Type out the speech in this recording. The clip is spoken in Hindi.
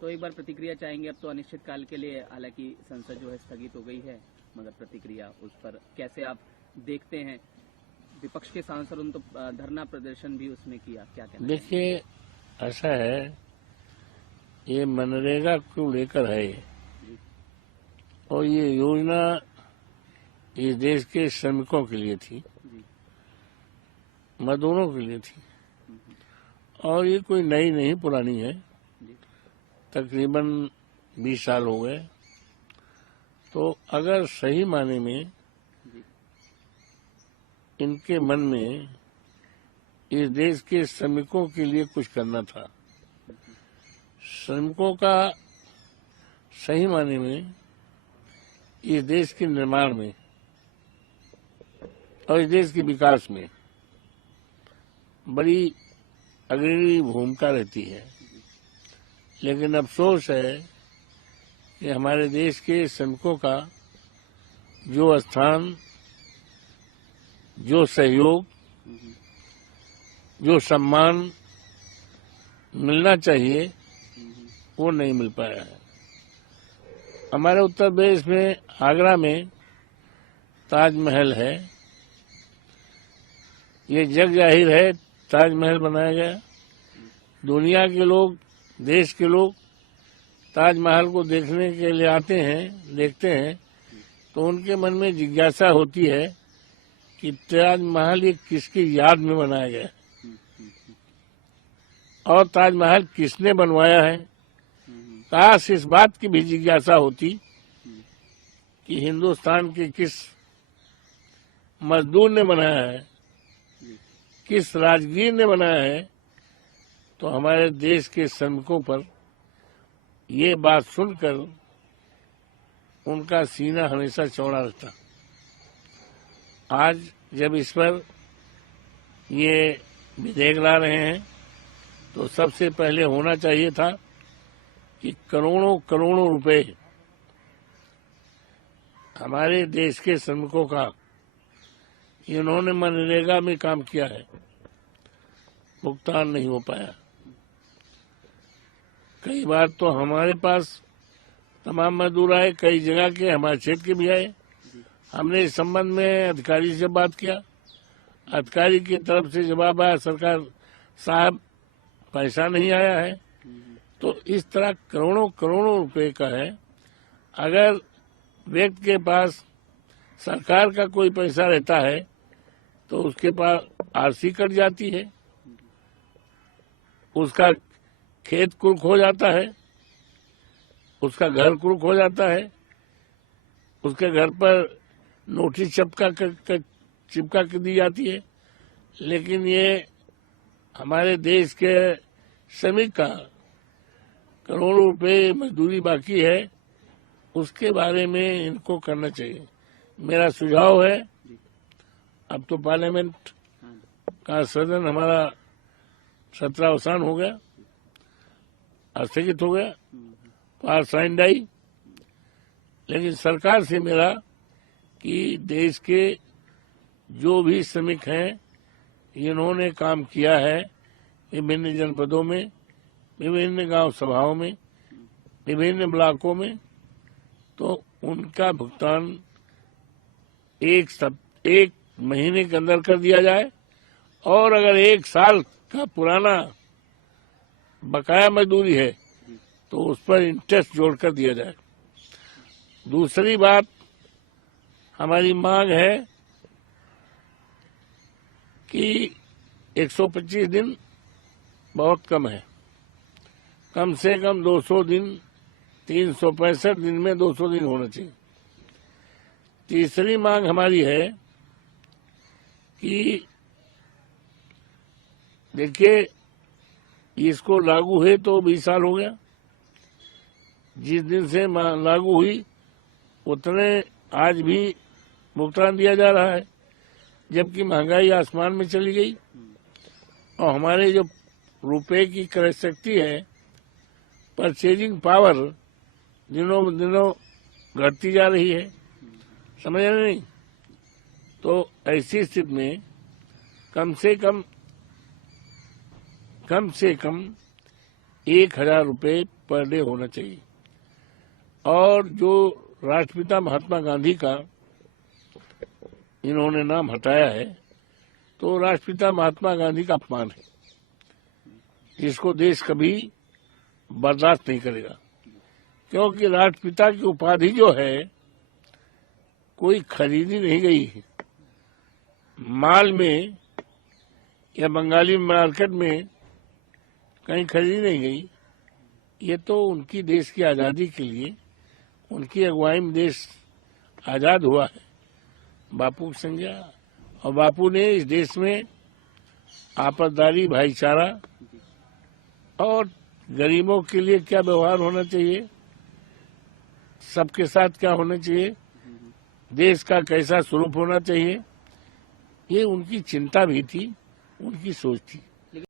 तो एक बार प्रतिक्रिया चाहेंगे। अब तो अनिश्चित काल के लिए हालांकि संसद जो है स्थगित हो गई है, मगर प्रतिक्रिया उस पर कैसे आप देखते हैं? विपक्ष के सांसदों ने तो धरना प्रदर्शन भी उसमें किया, क्या कहना? देखिए, ऐसा है, ये मनरेगा को लेकर है और ये योजना इस देश के श्रमिकों के लिए थी, मजदूरों के लिए थी और ये कोई नई नहीं, पुरानी है। तकरीबन 20 साल हो गए। तो अगर सही माने में इनके मन में इस देश के श्रमिकों के लिए कुछ करना था, श्रमिकों का सही माने में इस देश के निर्माण में और इस देश के विकास में बड़ी अग्रणी भूमिका रहती है। लेकिन अफसोस है कि हमारे देश के श्रमिकों का जो स्थान, जो सहयोग, जो सम्मान मिलना चाहिए वो नहीं मिल पाया है। हमारे उत्तर प्रदेश में आगरा में ताजमहल है, ये जग जाहिर है, ताजमहल बनाया गया। दुनिया के लोग, देश के लोग ताजमहल को देखने के लिए आते हैं, देखते हैं, तो उनके मन में जिज्ञासा होती है कि ताजमहल ये किसकी याद में बनाया गया और ताजमहल किसने बनवाया है। काश इस बात की भी जिज्ञासा होती कि हिंदुस्तान के किस मजदूर ने बनाया है, किस राजगीर ने बनाया है, तो हमारे देश के श्रमिकों पर ये बात सुनकर उनका सीना हमेशा चौड़ा रहता। आज जब इस पर ये विधेयक ला रहे हैं तो सबसे पहले होना चाहिए था कि करोड़ों करोड़ों रुपए हमारे देश के श्रमिकों का इन्होंने मनरेगा में काम किया है, भुगतान नहीं हो पाया। कई बार तो हमारे पास तमाम मजदूर आए, कई जगह के हमारे क्षेत्र के भी आए। हमने इस संबंध में अधिकारी से बात किया, अधिकारी की तरफ से जवाब आया, सरकार साहब पैसा नहीं आया है। तो इस तरह करोड़ों करोड़ों रुपए का है। अगर व्यक्ति के पास सरकार का कोई पैसा रहता है तो उसके पास आरसी कट जाती है, उसका खेत कुर्क हो जाता है, उसका घर कुर्क हो जाता है, उसके घर पर नोटिस चिपका के दी जाती है। लेकिन ये हमारे देश के श्रमिक का करोड़ों रुपए मजदूरी बाकी है, उसके बारे में इनको करना चाहिए। मेरा सुझाव है, अब तो पार्लियामेंट का सदन हमारा सत्र अवसान हो गया, स्थगित हो गया, पास साइंड आई। लेकिन सरकार से मेरा कि देश के जो भी श्रमिक हैं, इन्होंने काम किया है विभिन्न जनपदों में, विभिन्न गांव सभाओं में, विभिन्न ब्लॉकों में, तो उनका भुगतान एक महीने के अंदर कर दिया जाए और अगर 1 साल का पुराना बकाया मजदूरी है तो उस पर इंटरेस्ट जोड़कर दिया जाए। दूसरी बात, हमारी मांग है कि 125 दिन बहुत कम है, कम से कम 200 दिन, 365 दिन में 200 दिन होना चाहिए। तीसरी मांग हमारी है कि देखिए, इसको लागू हुए तो 20 साल हो गया, जिस दिन से लागू हुई उतने आज भी भुगतान दिया जा रहा है, जबकि महंगाई आसमान में चली गई और हमारे जो रुपए की क्रय शक्ति है, परचेजिंग पावर दिनों दिनों घटती जा रही है। समझ रहे नहीं? तो ऐसी स्थिति में कम से कम 1000 रुपये पर डे होना चाहिए। और जो राष्ट्रपिता महात्मा गांधी का इन्होंने नाम हटाया है, तो राष्ट्रपिता महात्मा गांधी का अपमान है, जिसको देश कभी बर्दाश्त नहीं करेगा। क्योंकि राष्ट्रपिता की उपाधि जो है कोई खरीदी नहीं गई है, माल में या बंगाली मार्केट में कहीं खरीदी नहीं गई। ये तो उनकी देश की आज़ादी के लिए, उनकी अगुवाई में देश आज़ाद हुआ है बापू की संज्ञा। और बापू ने इस देश में आपसदारी, भाईचारा और गरीबों के लिए क्या व्यवहार होना चाहिए, सबके साथ क्या होना चाहिए, देश का कैसा स्वरूप होना चाहिए, ये उनकी चिंता भी थी, उनकी सोच थी।